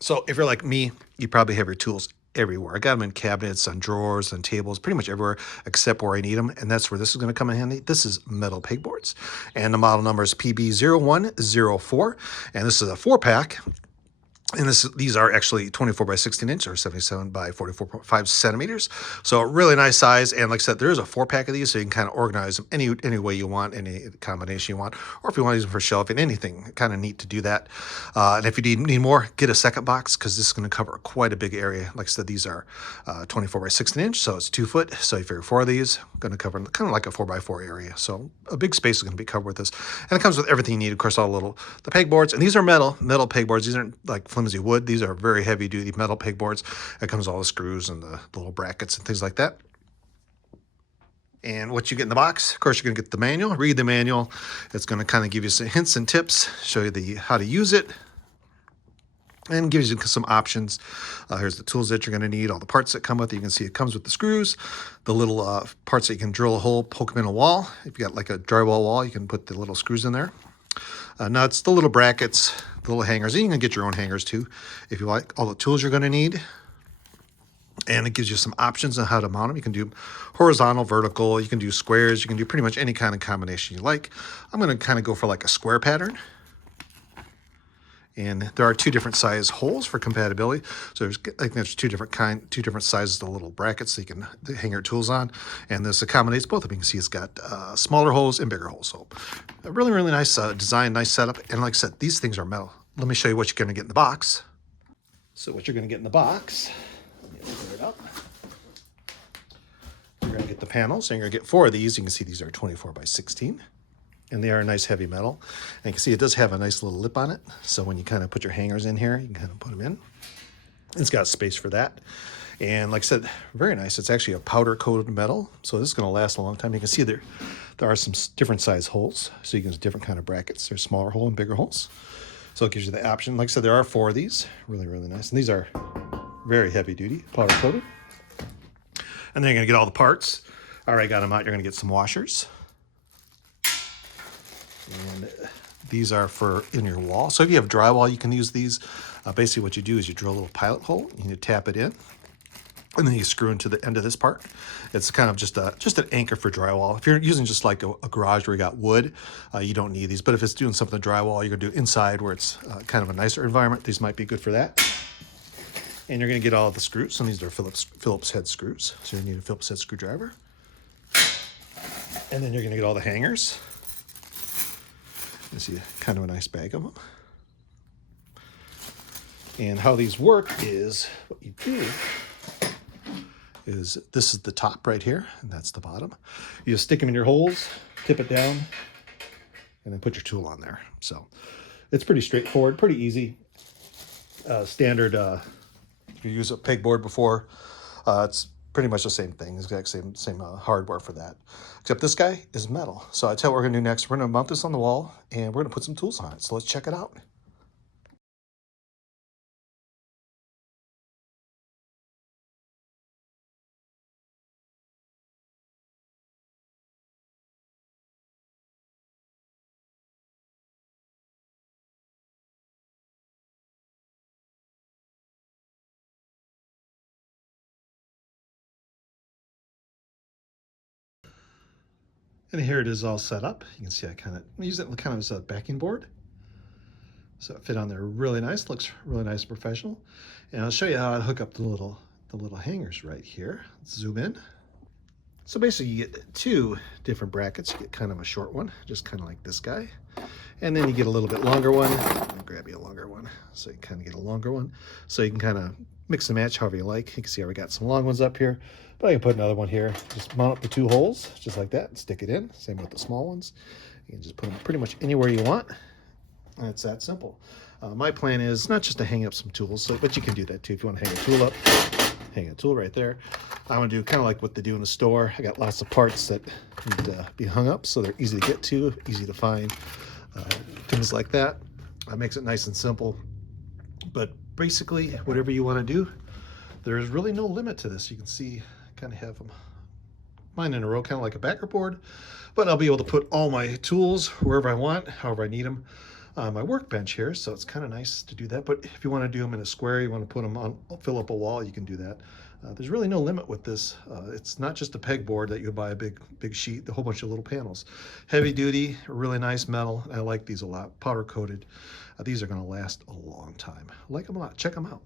So if you're like me, you probably have your tools everywhere. I got them in cabinets, on drawers, on tables, pretty much everywhere except where I need them. And that's where this is going to come in handy. This is metal pegboards. And the model number is PB0104. And this is a 4-pack. And these are actually 24 by 16 inch or 77 by 44.5 centimeters. So a really nice size. And like I said, there is a 4-pack of these, so you can kind of organize them any way you want, any combination you want, or if you want to use them for shelving, anything. Kind of neat to do that. And if you need more, get a second box because this is going to cover quite a big area. Like I said, these are 24 by 16 inch, so it's 2 foot. So if you're 4 of these, going to cover kind of like a 4x4 area. So a big space is going to be covered with this. And it comes with everything you need. Of course, the pegboards, and these are metal pegboards. These aren't like flimsy wood. These are very heavy duty metal pegboards. It comes with all the screws and the little brackets and things like that. And what you get in the box, of course, you're going to get the manual. Read the manual. It's going to kind of give you some hints and tips, show you how to use it, and gives you some options. Here's the tools that you're going to need, all the parts that come with it. You can see it comes with the screws, the little parts that you can drill a hole, poke them in a wall. If you got like a drywall wall, you can put the little screws in there. Nuts, the little brackets, the little hangers. And you can get your own hangers too if you like. All the tools you're going to need. And it gives you some options on how to mount them. You can do horizontal, vertical. You can do squares. You can do pretty much any kind of combination you like. I'm going to kind of go for like a square pattern. And there are 2 different size holes for compatibility. So there's two different sizes of little brackets that you can hang your tools on. And this accommodates both of them. You can see it's got smaller holes and bigger holes. So a really, really nice design, nice setup. And like I said, these things are metal. Let me show you what you're going to get in the box. So what you're going to get in the box, let me open it up. You're going to get the panels, and you're going to get 4 of these. You can see these are 24 by 16. And they are nice heavy metal. And you can see it does have a nice little lip on it. So when you kind of put your hangers in here, you can kind of put them in. It's got space for that. And like I said, very nice. It's actually a powder coated metal. So this is going to last a long time. You can see there are some different size holes. So you can use different kind of brackets. There's smaller hole and bigger holes. So it gives you the option. Like I said, there are 4 of these. Really, really nice. And these are very heavy duty, powder coated. And then you're going to get all the parts. All right, got them out. You're going to get some washers. And these are for in your wall. So if you have drywall, you can use these. Basically what you do is you drill a little pilot hole, you tap it in, and then you screw into the end of this part. It's kind of just an anchor for drywall. If you're using just like a garage where you got wood, you don't need these. But if it's doing something drywall, you're gonna do inside where it's kind of a nicer environment, these might be good for that. And you're gonna get all the screws. Some of these are Phillips head screws. So you need a Phillips head screwdriver. And then you're gonna get all the hangers. You see kind of a nice bag of them. And how these work is what you do is this is the top right here, and that's the bottom. You just stick them in your holes, tip it down, and then put your tool on there. So it's pretty straightforward, pretty easy. Standard, if you use a pegboard before, it's pretty much the same thing, exact same hardware for that. Except this guy is metal. So I tell you what we're gonna do next. We're gonna mount this on the wall and we're gonna put some tools on it. So let's check it out. And here it is all set up. You can see I kind of use it kind of as a backing board. So it fit on there really nice, looks really nice and professional. And I'll show you how I hook up the little hangers right here. Let's zoom in. So basically you get 2 different brackets. You get kind of a short one, just kind of like this guy. And then you get a little bit longer one. I'll grab you a longer one. So you kind of get a longer one. So you can kind of mix and match however you like. You can see how we got some long ones up here, but I can put another one here. Just mount up the 2 holes, just like that, and stick it in. Same with the small ones. You can just put them pretty much anywhere you want. And it's that simple. My plan is not just to hang up some tools, but you can do that too. If you want to hang a tool up, hang a tool right there. I want to do kind of like what they do in the store. I got lots of parts that need to be hung up, so they're easy to get to, easy to find, things like that. That makes it nice and simple. But basically, whatever you want to do, there's really no limit to this. You can see, I kind of have them mine in a row, kind of like a backer board, but I'll be able to put all my tools wherever I want, however I need them. on my workbench here, so it's kind of nice to do that. But if you want to do them in a square, you want to put them on, fill up a wall, you can do that. There's really no limit with this. It's not just a pegboard that you buy a big sheet, a whole bunch of little panels. Heavy duty, really nice metal. I like these a lot, powder coated. These are going to last a long time. I like them a lot. Check them out.